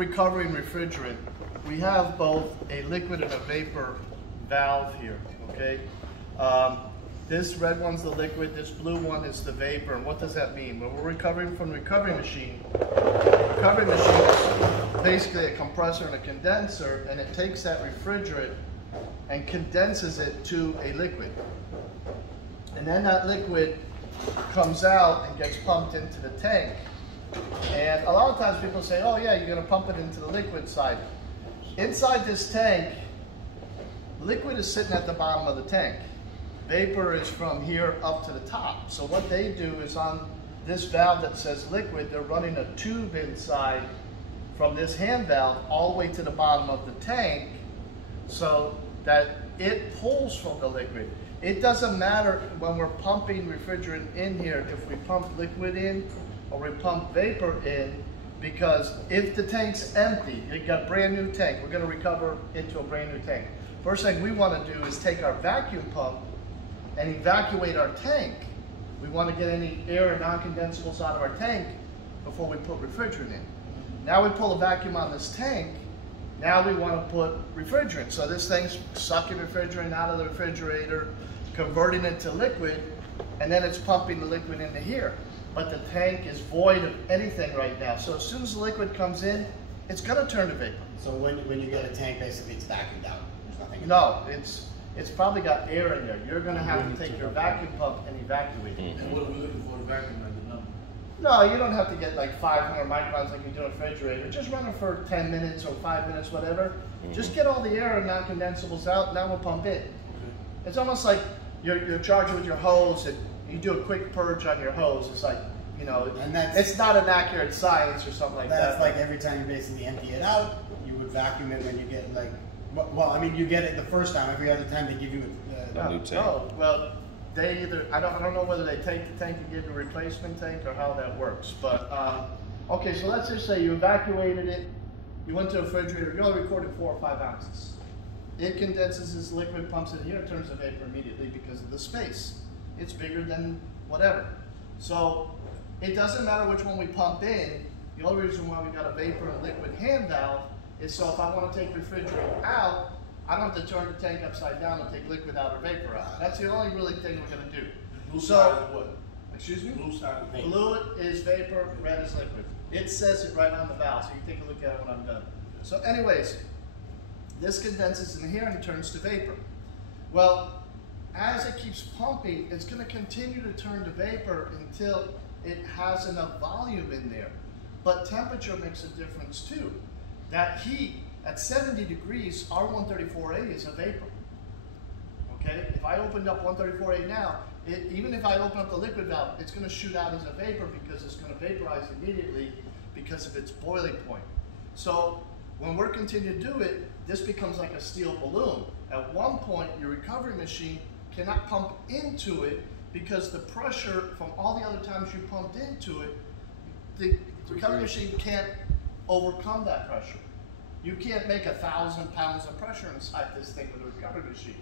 recovering refrigerant, we have both a liquid and a vapor valve here, okay? This red one's the liquid, this blue one is the vapor. And what does that mean? When we're recovering from the recovery machine is basically a compressor and a condenser, and it takes that refrigerant and condenses it to a liquid. And then that liquid comes out and gets pumped into the tank. And a lot of times people say, oh yeah, you're gonna pump it into the liquid side. Inside this tank, liquid is sitting at the bottom of the tank. Vapor is from here up to the top. So what they do is on this valve that says liquid, they're running a tube inside from this hand valve all the way to the bottom of the tank so that it pulls from the liquid. It doesn't matter when we're pumping refrigerant in here if we pump liquid in or we pump vapor in, because if the tank's empty, you got a brand new tank, we're gonna recover into a brand new tank. First thing we wanna do is take our vacuum pump and evacuate our tank. We want to get any air and non-condensables out of our tank before we put refrigerant in. Now we pull a vacuum on this tank. Now we want to put refrigerant. So this thing's sucking refrigerant out of the refrigerator, converting it to liquid, and then it's pumping the liquid into here. But the tank is void of anything right now. So as soon as the liquid comes in, it's going to turn to vapor. So when you get a tank, basically it's vacuumed out. There's nothing in No, it's probably got air in there. You're going to have to take your vacuum pump and evacuate it. And what are we looking for the vacuum, like the number? No, you don't have to get like 500 microns like you do in a refrigerator. Just run it for 10 minutes or 5 minutes, whatever. Just get all the air and non-condensables out, now we'll pump in. It's almost like you're charging with your hose and you do a quick purge on your hose. It's like, you know, And that's, it's not an accurate science or something like that. that's like every time you basically empty it out, you would vacuum it when you get like, well, I mean, you get it the first time. Every other time they give you a new tank. No, well, they either, I don't know whether they take the tank and give you a replacement tank or how that works. But, okay, so let's just say you evacuated it, you went to a refrigerator, you only recorded 4 or 5 ounces. It condenses this liquid, pumps it here, it turns to vapor immediately because of the space. It's bigger than whatever. So it doesn't matter which one we pump in. The only reason why we got a vapor and liquid hand valve is so if I want to take refrigerant out, I don't have to turn the tank upside down and take liquid out or vapor out. That's the only really thing we're going to do. The blue side is what? Excuse me? Blue side is vapor. Blue is vapor, red is liquid. It says it right on the valve, so you can take a look at it when I'm done. So anyways, this condenses in here and it turns to vapor. Well, as it keeps pumping, it's going to continue to turn to vapor until it has enough volume in there. But temperature makes a difference too. That heat at 70 degrees, R134A is a vapor. Okay? If I opened up 134A now, even if I open up the liquid valve, it's going to shoot out as a vapor because it's going to vaporize immediately because of its boiling point. So when we're continuing to do it, this becomes like a steel balloon. At one point, your recovery machine cannot pump into it because the pressure from all the other times you pumped into it, the recovery machine can't overcome that pressure. You can't make 1,000 pounds of pressure inside this thing with a recovery machine.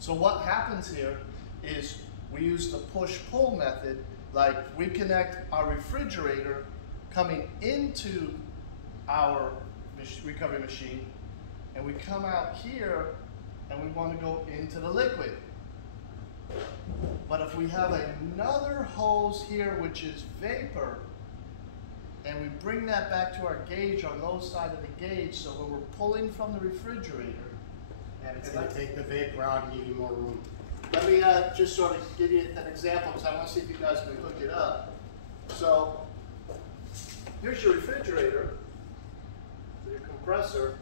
So what happens here is we use the push-pull method. Like we connect our refrigerator coming into our recovery machine, and we come out here and we want to go into the liquid. But if we have another hose here which is vapor, and we bring that back to our gauge on low side of the gauge, so when we're pulling from the refrigerator, and it's going to take the vapor out and give you more room. Let me just sort of give you an example because I want to see if you guys can hook it up. So here's your refrigerator, your compressor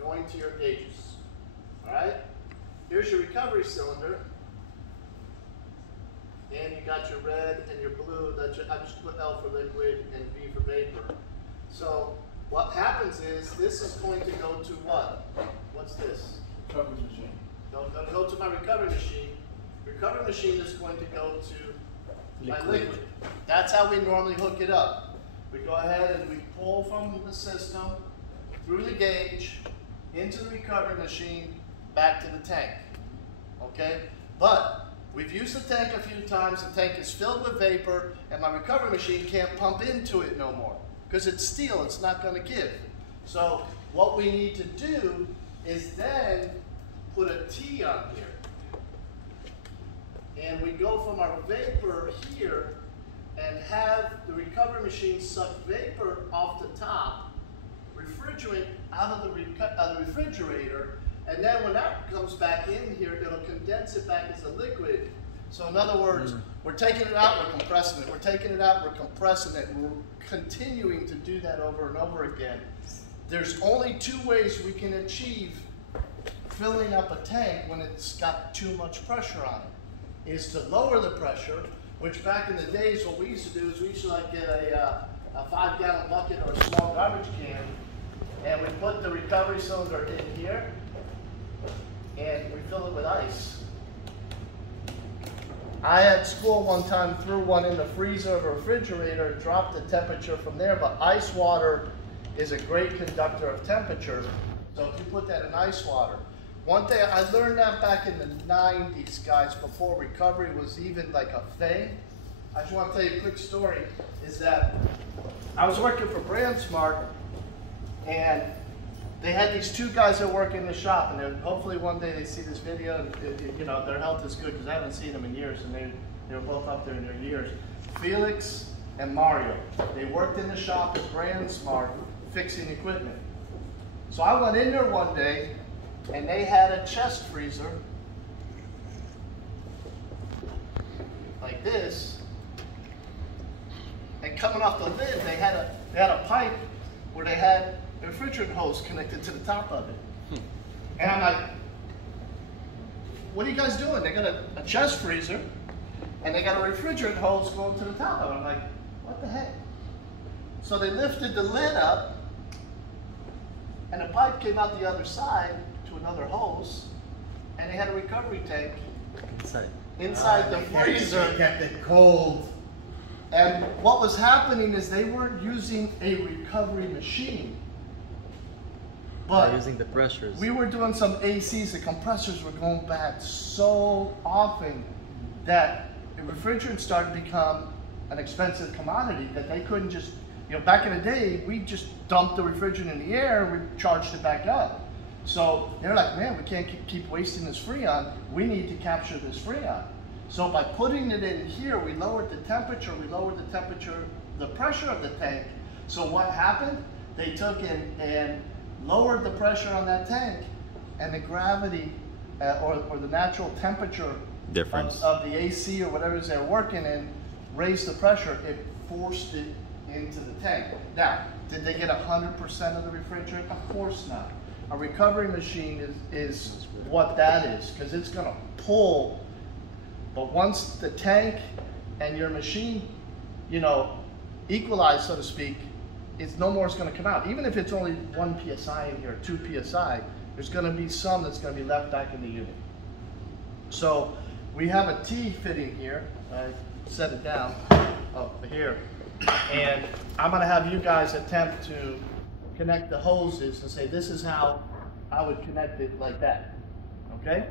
going to your gauges. All right? Here's your recovery cylinder. And you got your red and your blue. I just put L for liquid and V for vapor. So what happens is this is going to go to what? What's this? Recovery machine. Go to my recovery machine. Recovery machine is going to go to my liquid. That's how we normally hook it up. We go ahead and we pull from the system through the gauge into the recovery machine back to the tank. Okay? But we've used the tank a few times, the tank is filled with vapor, and my recovery machine can't pump into it no more because it's steel, it's not going to give. So what we need to do is then put a T on here. And we go from our vapor here and have the recovery machine suck vapor off the top, refrigerant out of the refrigerator, and then when that comes back in here, it'll condense it back as a liquid. So in other words, we're taking it out, we're compressing it. We're taking it out, we're compressing it. We're continuing to do that over and over again. There's only two ways we can achieve filling up a tank when it's got too much pressure on it. Is to lower the pressure, which back in the days what we used to do is we used to like get a 5-gallon bucket or a small garbage can, and we put the recovery cylinder in here, and we fill it with ice. I at school one time threw one in the freezer of a refrigerator, dropped the temperature from there, but ice water is a great conductor of temperature. So if you put that in ice water. One thing, I learned that back in the 90s, guys, before recovery was even like a thing. I just want to tell you a quick story, is that I was working for BrandSmart, and they had these two guys that work in the shop, and hopefully one day they see this video, and you know, their health is good, because I haven't seen them in years, and they were both up there in their years. Felix and Mario. They worked in the shop at BrandSmart fixing equipment. So I went in there one day, and they had a chest freezer like this, and coming off the lid, they had a pipe where they had a refrigerant hose connected to the top of it. And I'm like, what are you guys doing? They got a chest freezer, and they got a refrigerant hose going to the top of it. I'm like, what the heck? So they lifted the lid up, and the pipe came out the other side to another hose, and they had a recovery tank inside the freezer. Kept it cold. And what was happening is they weren't using a recovery machine, but using the pressures. We were doing some ACs. The compressors were going bad so often that the refrigerant started to become an expensive commodity that they couldn't just, you know, back in the day, we just dumped the refrigerant in the air and we charged it back up. So they're like, man, we can't keep wasting this Freon. We need to capture this Freon. So by putting it in here, we lowered the temperature, the pressure of the tank. So what happened? They took in and lowered the pressure on that tank, and the gravity or the natural temperature difference of the AC or whatever it is they're working in raised the pressure. It forced it into the tank. Now, did they get 100% of the refrigerant? Of course not. A recovery machine is what that is, because it's going to pull. But once the tank and your machine, you know, equalize, so to speak, it's no more is going to come out. Even if it's only 1 psi in here, 2 psi, there's going to be some that's going to be left back in the unit. So we have a T fitting here. I set it down up here, and I'm going to have you guys attempt to connect the hoses and say, this is how I would connect it, like that. Okay?